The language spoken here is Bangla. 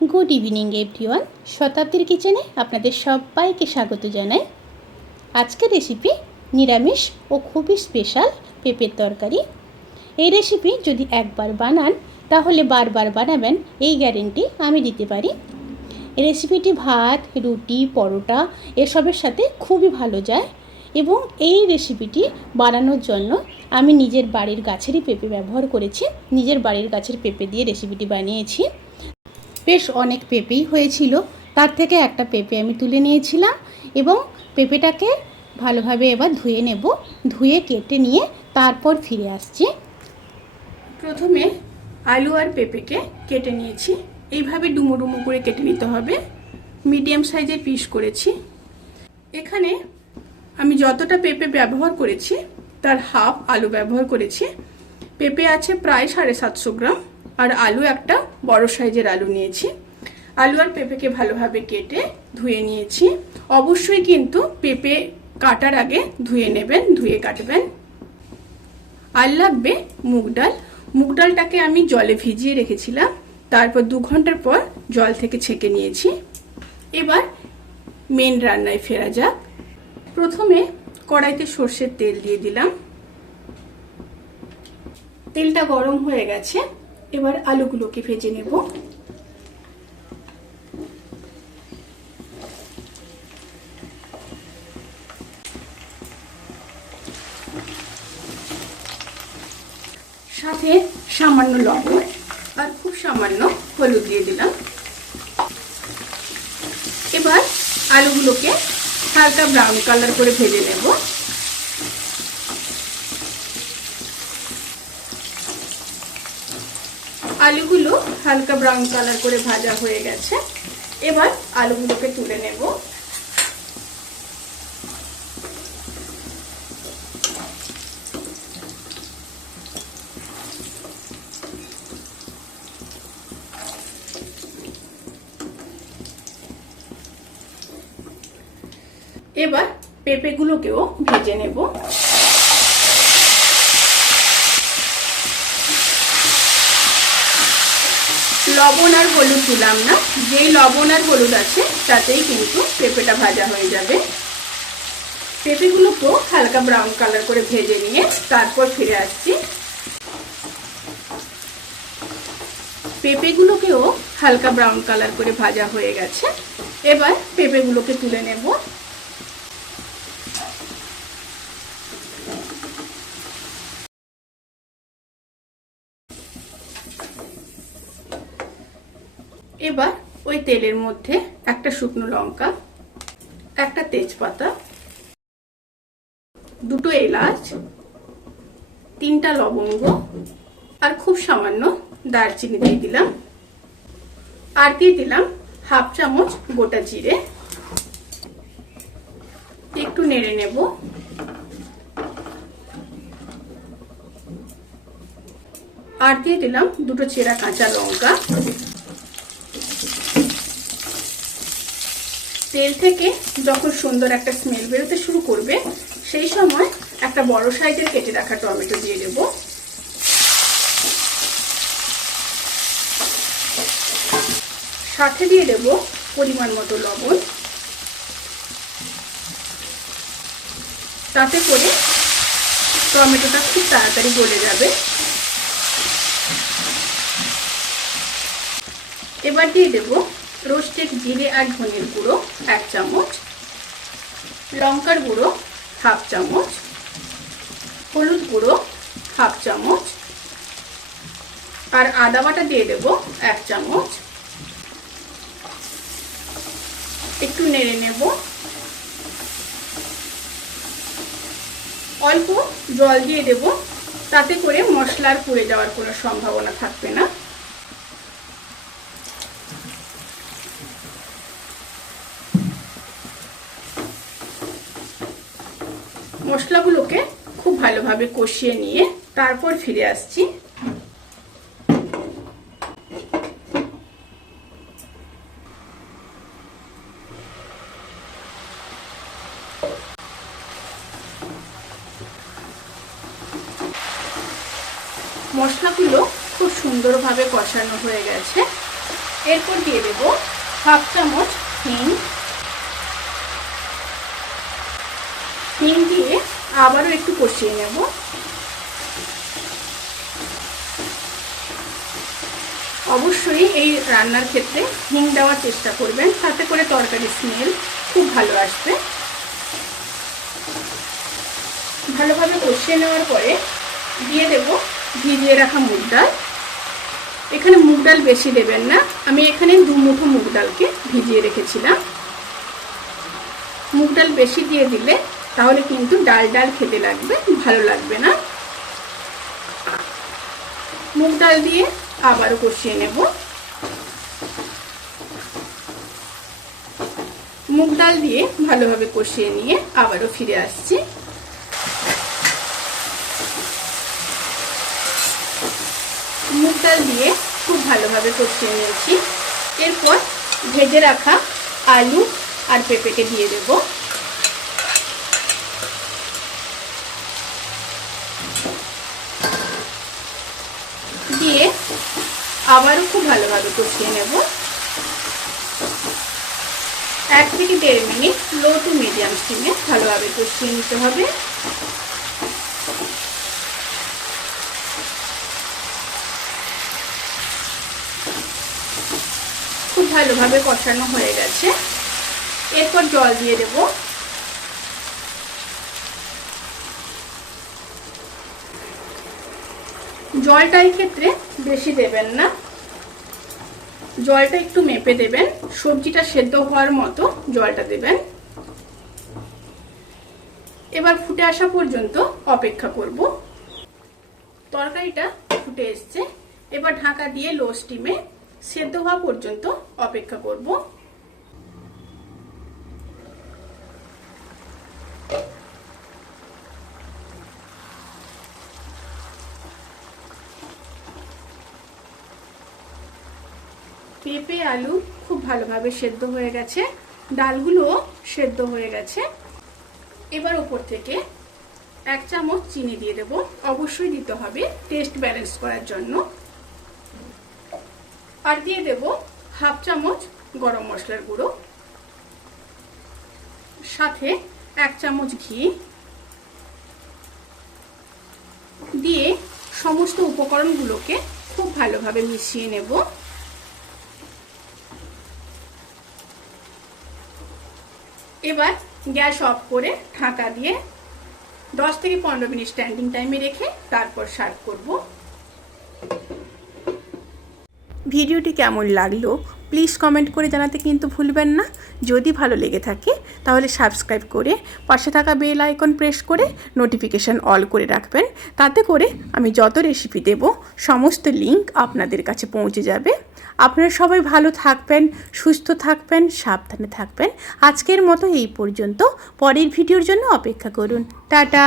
Good evening everyone. শতাব্দীর কিচেনে আপনাদের সবাইকে স্বাগত জানাই। আজকের রেসিপি নিরামিষ ও খুবই স্পেশাল পেঁপের তরকারি। এই রেসিপি যদি একবার বানান তাহলে বারবার বানাবেন, এই গ্যারেন্টি আমি দিতে পারি। এই রেসিপিটি ভাত, রুটি, পরোটা এসবের সাথে খুবই ভালো যায় এবং এই রেসিপিটি বানানোর জন্য আমি নিজের বাড়ির গাছেরই পেঁপে ব্যবহার করেছি। নিজের বাড়ির গাছের পেঁপে দিয়ে রেসিপিটি বানিয়েছি। বেশ অনেক পেঁপেই হয়েছিল, তার থেকে একটা পেঁপে আমি তুলে নিয়েছিলাম এবং পেঁপেটাকে ভালোভাবে এবার ধুয়ে নেব। ধুয়ে কেটে নিয়ে তারপর ফিরে আসছি। প্রথমে আলু আর পেঁপেকে কেটে নিয়েছি। এইভাবে ডুমো ডুমো করে কেটে নিতে হবে। মিডিয়াম সাইজের পিস করেছি। এখানে আমি যতটা পেঁপে ব্যবহার করেছি তার হাফ আলু ব্যবহার করেছি। পেঁপে আছে প্রায় 750 গ্রাম আর আলু একটা বড় সাইজের আলু নিয়েছি। আলু আর পেঁপেকে ভালোভাবে কেটে ধুয়ে নিয়েছি। অবশ্যই কিন্তু পেঁপে কাটার আগে ধুয়ে নেবেন, ধুয়ে কাটবেন। আর লাগবে মুগ ডাল। মুগ ডালটাকে আমি জলে ভিজিয়ে রেখেছিলাম, তারপর 2 ঘন্টার পর জল থেকে ছেঁকে নিয়েছি। এবার মেন রান্নায় ফেরা যাক। প্রথমে কড়াইতে সর্ষের তেল দিয়ে দিলাম। তেলটা গরম হয়ে গেছে, এবার আলুগুলোকে ভেজে নেব। সাথে সামান্য লবণ আর খুব সামান্য হলুদ দিয়ে দিলাম। এবার আলুগুলোকে হালকা ব্রাউন কালার করে ভেজে নেব। আলুগুলো হালকা ব্রাউন কালার করে ভাজা হয়ে গেছে। এবার আলুগুলোকে তুলে নেব। এবার পেঁপেগুলোকেও ভেজে নেব। লবণ আর হলুদ দিলাম না, যেই লবণ আর হলুদ আছে তাতেই কিন্তু পেঁপেটা ভাজা হয়ে যাবে। পেঁপেগুলোকেও হালকা ব্রাউন কালার করে ভেজে নিয়ে তারপর ফিরে আসছি। পেঁপেগুলোকেও হালকা ব্রাউন কালার করে ভাজা হয়ে গেছে। এবার পেঁপেগুলোকে তুলে নেব। এবার ওই তেলের মধ্যে একটা শুকনো লঙ্কা, একটা তেজপাতা, 2টো এলাচ, 3টা লবঙ্গ আর খুব সামান্য দারচিনি দিয়ে দিলাম। আর দিয়ে দিলাম হাফ চামচ গোটা জিরে। একটু নেড়ে নেব। আর দিয়ে দিলাম 2টো চেরা কাঁচা লঙ্কা। তেল থেকে যখন সুন্দর একটা স্মেল বেরোতে শুরু করবে সেই সময় একটা বড় সাইজের কেটে রাখা টমেটো দিয়ে দেব। সাথে দিয়ে দেব পরিমাণ মতো লবণ। তাতে করে টমেটোটা খুব তাড়াতাড়ি গলে যাবে। এবার দিয়ে দেব রোস্টেড জিরে আর ধনের গুঁড়ো 1 চামচ, লঙ্কার গুঁড়ো হাফ চামচ, হলুদ গুঁড়ো হাফ চামচ আর আদা বাটা দিয়ে দেব 1 চামচ। একটু নেড়ে নেব। অল্প জল দিয়ে দেব, তাতে করে মশলার পুড়ে যাওয়ার কোনো সম্ভাবনা থাকবে না। মশলাগুলোকে খুব ভালোভাবে কষিয়ে নিয়ে তারপর ফিরে আসছি। মশলাগুলো খুব সুন্দরভাবে কষানো হয়ে গেছে। এরপর দিয়ে দেব হাফ চামচ হিং। হিং দিয়ে আবারও একটু কষিয়ে নেব। অবশ্যই এই রান্নার ক্ষেত্রে হিং দেওয়ার চেষ্টা করবেন, তাতে করে তরকারির স্মেল খুব ভালো আসবে। ভালোভাবে কষিয়ে নেওয়ার পরে দিয়ে দেব ভিজিয়ে রাখা মুগ ডাল। এখানে মুগ ডাল বেশি দেবেন না, আমি এখানে 2 মুঠো মুগ ডালকে ভিজিয়ে রেখেছিলাম। মুগ ডাল বেশি দিয়ে দিলে তাহলে কিন্তু ডাল ডাল খেতে লাগবে, ভালো লাগবে না। মুগ ডাল দিয়ে আবারও কষিয়ে নেব। মুগ ডাল দিয়ে ভালোভাবে কষিয়ে নিয়ে আবারও ফিরে আসছি। মুগ ডাল দিয়ে খুব ভালোভাবে কষিয়ে নিয়েছি। এরপর ভেজে রাখা আলু আর পেঁপেকে দিয়ে দেব। দিয়ে আবারও খুব ভালোভাবে কষিয়ে নেব। 1 থেকে 1.5 মিনিট লো টু মিডিয়াম স্টিমে ভালোভাবে কষিয়ে নিতে হবে। খুব ভালোভাবে কষানো হয়ে গেছে। এরপর জল দিয়ে দেব। জলটা এই ক্ষেত্রে বেশি দেবেন না, জলটা একটু মেপে দেবেন। সবজিটা সেদ্ধ হওয়ার মতো জলটা দেবেন। এবার ফুটে আসা পর্যন্ত অপেক্ষা করব। তরকারিটা ফুটে এসছে, এবার ঢাকা দিয়ে লো স্টিমে সেদ্ধ হওয়া পর্যন্ত অপেক্ষা করব। পেঁপে আলু খুব ভালোভাবে সেদ্ধ হয়ে গেছে, ডালগুলোও সেদ্ধ হয়ে গেছে। এবার উপর থেকে 1 চামচ চিনি দিয়ে দেব। অবশ্যই দিতে হবে টেস্ট ব্যালেন্স করার জন্য। আর দিয়ে দেব হাফ চামচ গরম মশলার গুঁড়ো, সাথে 1 চামচ ঘি দিয়ে সমস্ত উপকরণগুলোকে খুব ভালোভাবে মিশিয়ে নেব। এবার গ্যাস অফ করে ঢাকা দিয়ে 10 থেকে 15 মিনিট স্ট্যান্ডিং টাইমে রেখে তারপর সার্ভ করব। ভিডিওটি কেমন লাগলো প্লিজ কমেন্ট করে জানাতে কিন্তু ভুলবেন না। যদি ভালো লেগে থাকে তাহলে সাবস্ক্রাইব করে পাশে থাকা বেল আইকন প্রেস করে নোটিফিকেশান অল করে রাখবেন। তাতে করে আমি যত রেসিপি দেব সমস্ত লিংক আপনাদের কাছে পৌঁছে যাবে। আপনারা সবাই ভালো থাকবেন, সুস্থ থাকবেন, সাবধানে থাকবেন। আজকের মতো এই পর্যন্ত। পরের ভিডিওর জন্য অপেক্ষা করুন। টাটা।